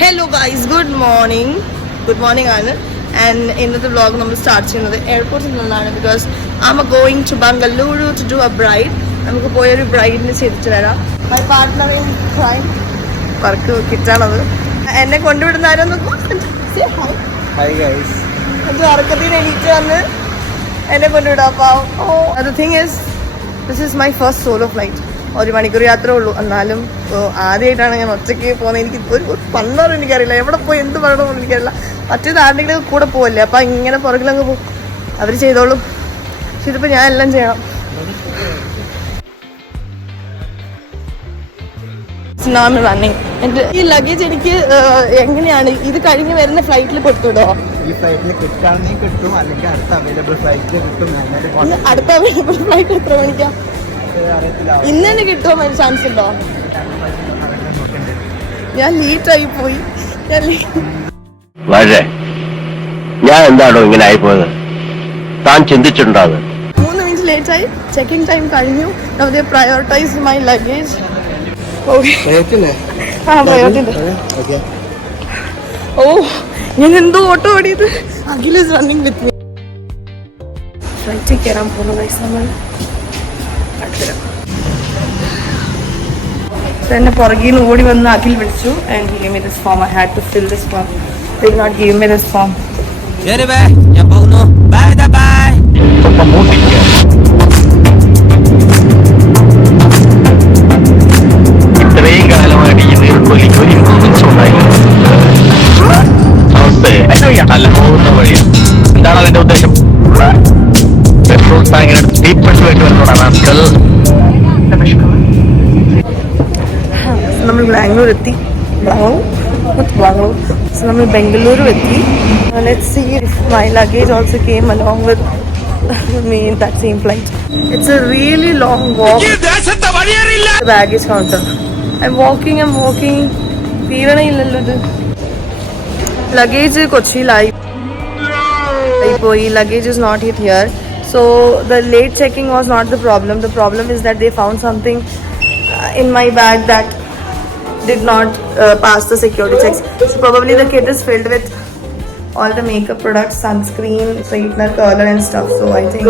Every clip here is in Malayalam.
ഹലോ ഗൈസ്, ഗുഡ് മോർണിംഗ് ആണ്. ആൻഡ് ഇന്നത്തെ വ്ളോഗ് നമ്മൾ സ്റ്റാർട്ട് ചെയ്യുന്നത് എയർപോർട്ടിൽ നിന്നാണ്. Because I am going to Bengaluru to do a bride. നമുക്ക് പോയൊരു ബ്രൈഡിന് ചെയ്തിട്ട് വരാം. My partner in crime work കിട്ടാണത്. എന്നെ കൊണ്ടുവിടുന്ന ആരും അറക്കത്തിന് എണീറ്റ് വന്ന് എന്നെ കൊണ്ടുവിടാം. അപ്പോൾ the thing is, this is my first solo flight. 1 മണിക്കൂർ യാത്ര ഉള്ളൂ. എന്നാലും ആദ്യമായിട്ടാണ് ഞാൻ ഒറ്റയ്ക്ക് പോകുന്നത്. എനിക്ക് ഒരു പണ്ണോറും എനിക്കറിയില്ല, എവിടെ പോയി എന്ത് പറയണമെന്ന് എനിക്കറിയില്ല. മറ്റേത് ആരുടെങ്കിലും കൂടെ പോവല്ലേ, അപ്പം ഇങ്ങനെ പുറകിലങ്ങ് പോകും, അവർ ചെയ്തോളും. പക്ഷെ ഇതിപ്പോൾ ഞാൻ എല്ലാം ചെയ്യണം. റണ്ണിങ് എൻ്റെ ഈ ലഗേജ് എനിക്ക് എങ്ങനെയാണ് ഇത് കഴിഞ്ഞ് വരുന്ന ഫ്ലൈറ്റിൽ കൊടുത്തുവിടോ? ഈ ഫ്ലൈറ്റിൽ കിട്ടുകയാണെങ്കിൽ കിട്ടും, അല്ലെങ്കിൽ അടുത്ത അവൈലബിൾ ഫ്ലൈറ്റിൽ കിട്ടും. അടുത്ത അവൈലബിൾ ഫ്ലൈറ്റ് എത്ര മണിക്കാ? ഇന്ന് തന്നെ കിട്ടുമോ? ചാൻസ് ഉണ്ടോ? ഞാൻ ലേറ്റായി പോയി. ഞാൻ എന്താണോ ഇങ്ങനെ ആയിപ്പോയത്? താൻ ചിന്തിച്ചിട്ടുണ്ടോ? 3 മിനിറ്റ് ലേറ്റായി. ചെക്കിംഗ് ടൈം കഴിഞ്ഞു. Prioritise my luggage. ഓ, ഞാൻ എന്തോ ഓട്ടോ ഓടിയത്. Akhil is running with me. ഫ്ലൈറ്റിൽ കയറാൻ പോകുന്ന പൈസ നമ്മൾ എന്നെ പുറകിൽ നിന്ന് ഓടി വന്ന് അഖിൽ വിളിച്ചു. And give me this form. I had to fill this form. They did not give me this form. ഞാൻ പോകുന്നു. Bye bye. ഇത്രയും കാലമായിട്ട് ഈ നീർക്കൊല്ലിക്ക് ഒരു ഇമ്പ്രൂവ്മെന്റ്സ് ഉണ്ടായില്ല. അല്ല, പോകുന്ന വഴിയാണ്. എന്താണ് അതിന്റെ ഉദ്ദേശം? പെട്രോൾ ടാങ്കിനടുത്ത് ഡീപ്പെട്ട് വേണ്ടി വരുന്നതാണ്. നമ്മൾ ബാംഗ്ലൂർ എത്തി. നമ്മൾ ബംഗളൂരു എത്തി. Let's see if my luggage also came along with me in that same flight. It's a really long walk to the baggage counter. I'm walking. തീരണയില്ലല്ലോ ഇത്. ലഗേജ് കൊച്ചിയിലായി പോയി. Luggage is not yet here. So the late checking was not the problem. The problem is that they found something in my bag that did not pass the security checks. So probably the kit is filled with all the makeup products, sunscreen, straightener, curler and stuff. So I think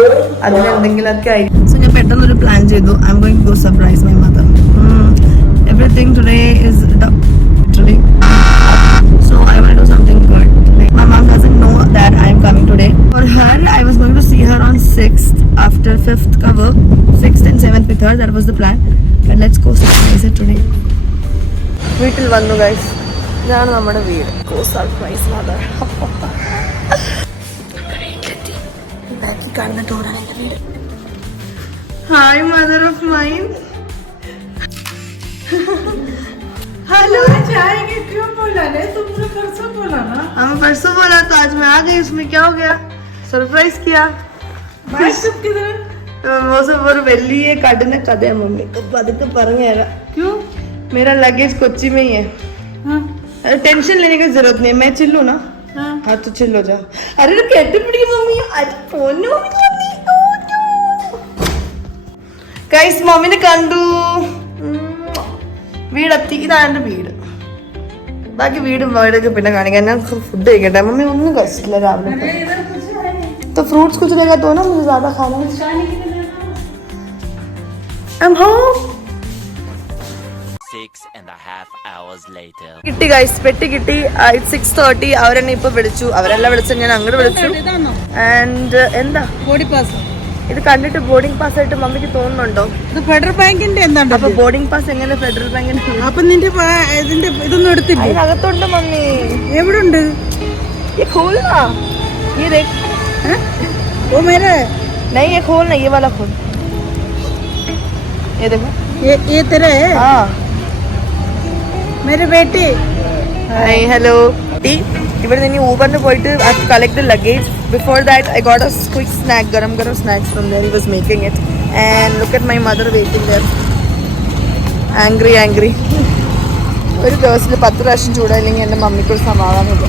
adile endengilakku ai. So ഞാൻ പെട്ടെന്നൊരു പ്ലാൻ ചെയ്തു. I'm going to go surprise my mother. Everything today is literally. So I want to do something good. Like, my mom doesn't know that I am coming today. For her, I was going to see her on 6th after 5th cover. 6th and 7th with her. That was the plan. But let's go surprise it today. വീട്ടിൽ വന്നു ഗൈസ്. ഇതാണ് നമ്മുടെ വീട്. Go surprise mother. ബാക്കി കാണുന്ന ഡോറാണ് എൻ്റെ വീട്. Hi mother of mine. Hello, चाय के क्यों बोला रे? तुमने परसों बोला ना. हमें परसों बोला तो आज मैं आ गई. उसमें क्या हो गया? सरप्राइज किया. वो सब और വലിയ കടന കഥയാ മമ്മി. പതുക്കെ പറഞ്ഞു തരാം. क्यों? मेरा लगेज कोच्चि में ही है. टेंशन लेने की जरूरत नहीं है. मैं चिल्लू ना. हाँ तो चिल्लो जा. अरे कैसे पड़ी मम्मी? आज फोन ഗൈസ്, മമ്മിനെ കണ്ടു. വീടെത്തി. ഇതാണ് എൻ്റെ വീട്. ബാക്കി വീടും വീടൊക്കെ പിന്നെ കാണിക്കാൻ. ഞാൻ ഫുഡ് കഴിക്കട്ടെ. മമ്മി ഒന്നും കഴിച്ചിട്ടില്ല രാവിലെ. तो फ्रूट्स कुछ देगा तो ना मुझे ज्यादा खाना. I'm home. 6.5 hours later. കിട്ടി ഗൈസ്, പെട്ടി കിട്ടി. It's 6:30. അവരെന്നെ ഇപ്പൊ വിളിച്ചു. അവരെല്ലാം വിളിച്ചു, ഞാൻ അങ്ങോട്ട് വിളിച്ചു. ആൻഡ് എന്താ ബോർഡിംഗ് പാസ്? ഇത് കണ്ടിട്ട് ബോർഡിംഗ് പാസ് ആയിട്ട് മമ്മിക്ക് തോന്നുന്നുണ്ടോ? ഇത് ഫെഡറൽ ബാങ്കിന്റെ എന്താണ്? അപ്പൊ ബോർഡിംഗ് പാസ് എങ്ങനെ ഫെഡറൽ ബാങ്കിന്റെ? അപ്പൊ നിന്റെ ഇതിന്റെ ഇതൊന്നും എടുത്തില്ല? അതിനകത്തുണ്ട് മമ്മി. എവിടെ ഉണ്ട്? ये खोलना. ये देख. वो मेरा है. नहीं, ये खोलना. ये वाला खोल. ये देखो. ये तेरा है? हाँ. मेरे बेटे. हाय, हेलो. ഇവിടെ നിന്ന് ഊബറിന് പോയിട്ട് collect luggage. Before that I got A quick snack. Garam snacks from there. He was making it. And look at my mother waiting there. Angry. ഒരു ദിവസത്തിൽ 10 പ്രാവശ്യം ചൂടായില്ലെങ്കിൽ എൻ്റെ മമ്മിക്കൊരു സമാധാനമില്ല.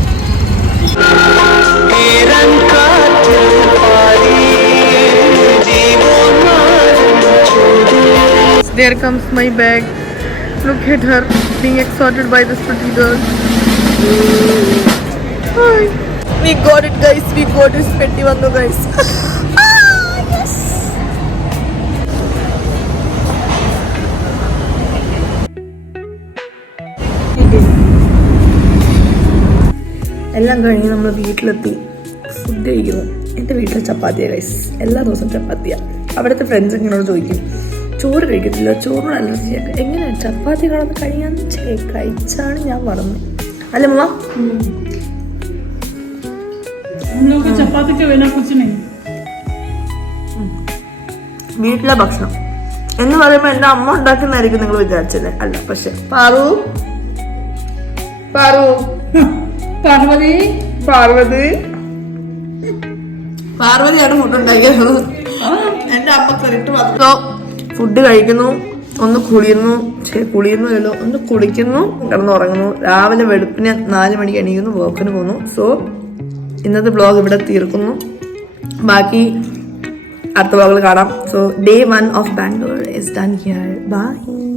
There comes my bag. Look at her being escorted by this pretty girl. We got it guys, we got it. പെട്ടി വന്നു guys. Yes. എല്ലാം കഴിഞ്ഞ് നമ്മൾ വീട്ടിലെത്തി ഫുഡ് കഴിക്കുന്നു. എൻ്റെ വീട്ടിൽ ചപ്പാത്തിയാണ് ഗൈസ്, എല്ലാ ദിവസവും ചപ്പാത്തിയാണ്. അവിടുത്തെ ഫ്രണ്ട്സ് ഇങ്ങനോട് ചോദിക്കും ചോറ് കഴിക്കത്തില്ല, ചോറിന് അലർജിയൊക്കെ. എങ്ങനെയാണ് ചപ്പാത്തി കളന്ന് കഴിയാന്ന് കഴിച്ചാണ് ഞാൻ വളർന്നത്. അല്ല മമ്മ? വീട്ടിലെ ഭക്ഷണം എന്ന് പറയുമ്പോൾ എൻ്റെ അമ്മ ഉണ്ടാക്കുന്നതായിരിക്കും നിങ്ങൾ വിചാരിച്ചല്ലേ? അല്ല. പക്ഷെ പാർവതിയാണ് ഫുഡ് ഉണ്ടാക്കിയത്. എൻ്റെ അമ്മ കറക്റ്റ് പറഞ്ഞു. ഫുഡ് കഴിക്കുന്നു, ഒന്ന് കുളിയുന്നല്ലോ, ഒന്ന് കുളിക്കുന്നു, കിടന്നുറങ്ങുന്നു. രാവിലെ വെളുപ്പിന് 4 മണിക്ക് എണീക്കുന്നു, വർക്കിന് പോകുന്നു. സോ ഇന്നത്തെ വ്ളോഗ് ഇവിടെ തീർക്കുന്നു. ബാക്കി അടുത്ത വ്ളോഗിൽ കാണാം. So day 1 of Bangalore is done here. Bye.